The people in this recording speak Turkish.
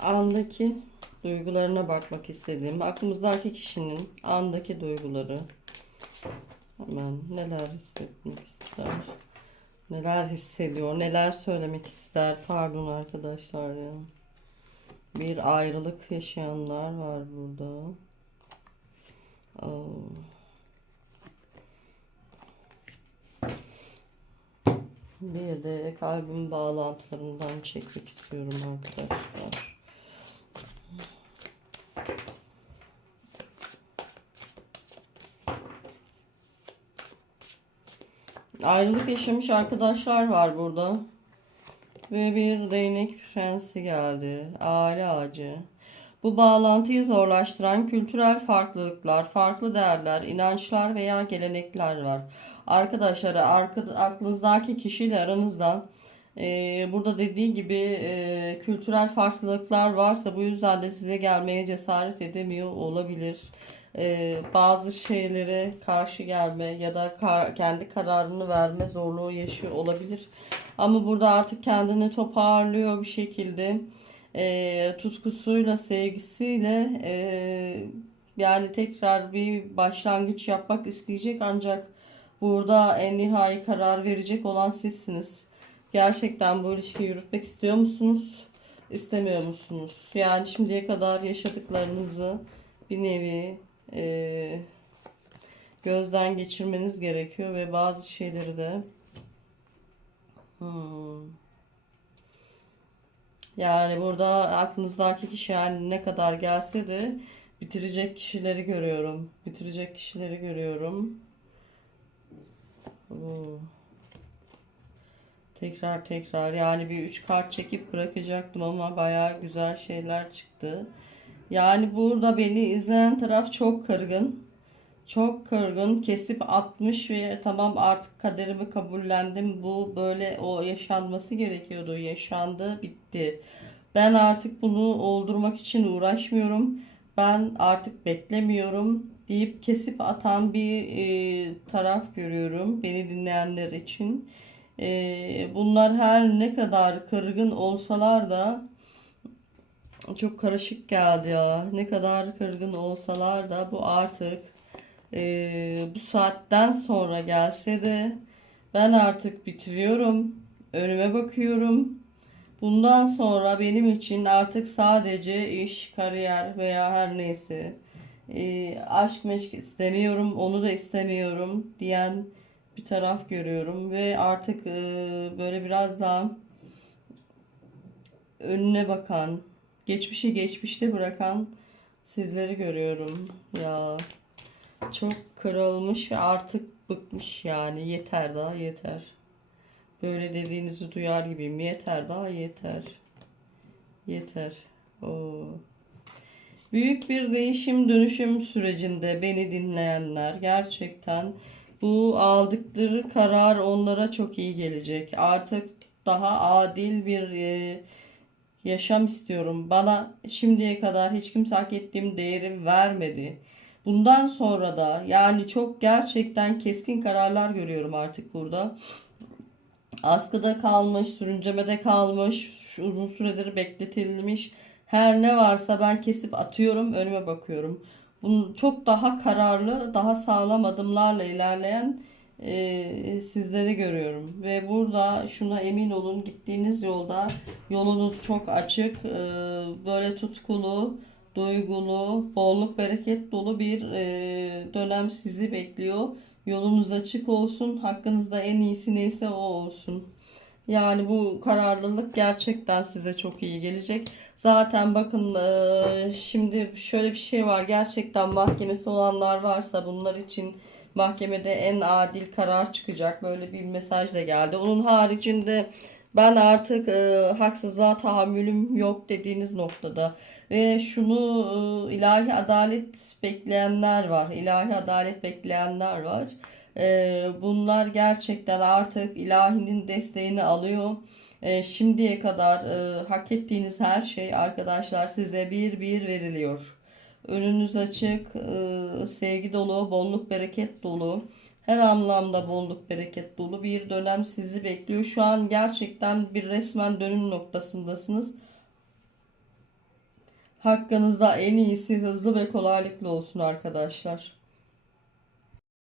andaki duygularına bakmak istediğim, aklımızdaki kişinin andaki duyguları. Hemen neler hissetmek ister, neler hissediyor, neler söylemek ister. Pardon arkadaşlar ya. Bir ayrılık yaşayanlar var burada. Aa. Bir de kalbin bağlantılarından çekmek istiyorum arkadaşlar. Ayrılık yaşamış arkadaşlar var burada. Ve bir değnek prensi geldi. Aile ağacı. Bu bağlantıyı zorlaştıran kültürel farklılıklar, farklı değerler, inançlar veya gelenekler var. Arkadaşlar arka, aklınızdaki kişiyle aranızda e, burada dediği gibi e, kültürel farklılıklar varsa bu yüzden de size gelmeye cesaret edemiyor olabilir. E, bazı şeylere karşı gelme ya da kar- kendi kararını verme zorluğu yaşıyor olabilir. Ama burada artık kendini toparlıyor bir şekilde e, tutkusuyla, sevgisiyle e, yani tekrar bir başlangıç yapmak isteyecek ancak burada en nihai karar verecek olan sizsiniz. Gerçekten bu ilişkiyi yürütmek istiyor musunuz? İstemiyor musunuz? Yani şimdiye kadar yaşadıklarınızı bir nevi e, gözden geçirmeniz gerekiyor ve bazı şeyleri de hmm, yani burada aklınızdaki kişi yani ne kadar gelse de bitirecek kişileri görüyorum. Bitirecek kişileri görüyorum. Oo. Tekrar tekrar yani bir üç kart çekip bırakacaktım ama bayağı güzel şeyler çıktı. Yani burada beni izleyen taraf çok kırgın. Çok kırgın, kesip atmış ve tamam artık kaderimi kabullendim. Bu böyle o yaşanması gerekiyordu. Yaşandı, bitti. Ben artık bunu oldurmak için uğraşmıyorum. Ben artık beklemiyorum deyip kesip atan bir e, taraf görüyorum beni dinleyenler için. E, bunlar her ne kadar kırgın olsalar da çok karışık geldi ya. Ne kadar kırgın olsalar da bu artık e, bu saatten sonra gelse de ben artık bitiriyorum. Önüme bakıyorum. Bundan sonra benim için artık sadece iş, kariyer veya her neyse e, aşk meşk istemiyorum, onu da istemiyorum diyen bir taraf görüyorum ve artık e, böyle biraz daha önüne bakan, geçmişi geçmişte bırakan sizleri görüyorum. Ya çok kırılmış ve artık bıkmış yani yeter daha yeter. Böyle dediğinizi duyar gibiyim. Yeter daha yeter. Yeter. Oo. Büyük bir değişim dönüşüm sürecinde beni dinleyenler gerçekten bu aldıkları karar onlara çok iyi gelecek. Artık daha adil bir e, yaşam istiyorum. Bana şimdiye kadar hiç kimse hak ettiğim değeri vermedi. Bundan sonra da yani çok gerçekten keskin kararlar görüyorum artık burada. Askıda kalmış, sürüncemede kalmış, uzun süredir bekletilmiş. Her ne varsa ben kesip atıyorum, önüme bakıyorum. Bunun çok daha kararlı, daha sağlam adımlarla ilerleyen e, sizleri görüyorum. Ve burada şuna emin olun gittiğiniz yolda yolunuz çok açık, e, böyle tutkulu, duygulu, bolluk bereket dolu bir e, dönem sizi bekliyor. Yolunuz açık olsun, hakkınızda en iyisi neyse o olsun. Yani bu kararlılık gerçekten size çok iyi gelecek. Zaten bakın şimdi şöyle bir şey var. Gerçekten mahkemesi olanlar varsa bunlar için mahkemede en adil karar çıkacak. Böyle bir mesaj da geldi. Onun haricinde ben artık e, haksızlığa tahammülüm yok dediğiniz noktada ve şunu e, ilahi adalet bekleyenler var. İlahi adalet bekleyenler var. E, bunlar gerçekten artık ilahinin desteğini alıyor. E, şimdiye kadar e, hak ettiğiniz her şey arkadaşlar size bir bir veriliyor. Önünüz açık, e, sevgi dolu, bolluk bereket dolu. Her anlamda bolluk bereket dolu bir dönem sizi bekliyor. Şu an gerçekten bir resmen dönüm noktasındasınız. Hakkınızda en iyisi hızlı ve kolaylıkla olsun arkadaşlar.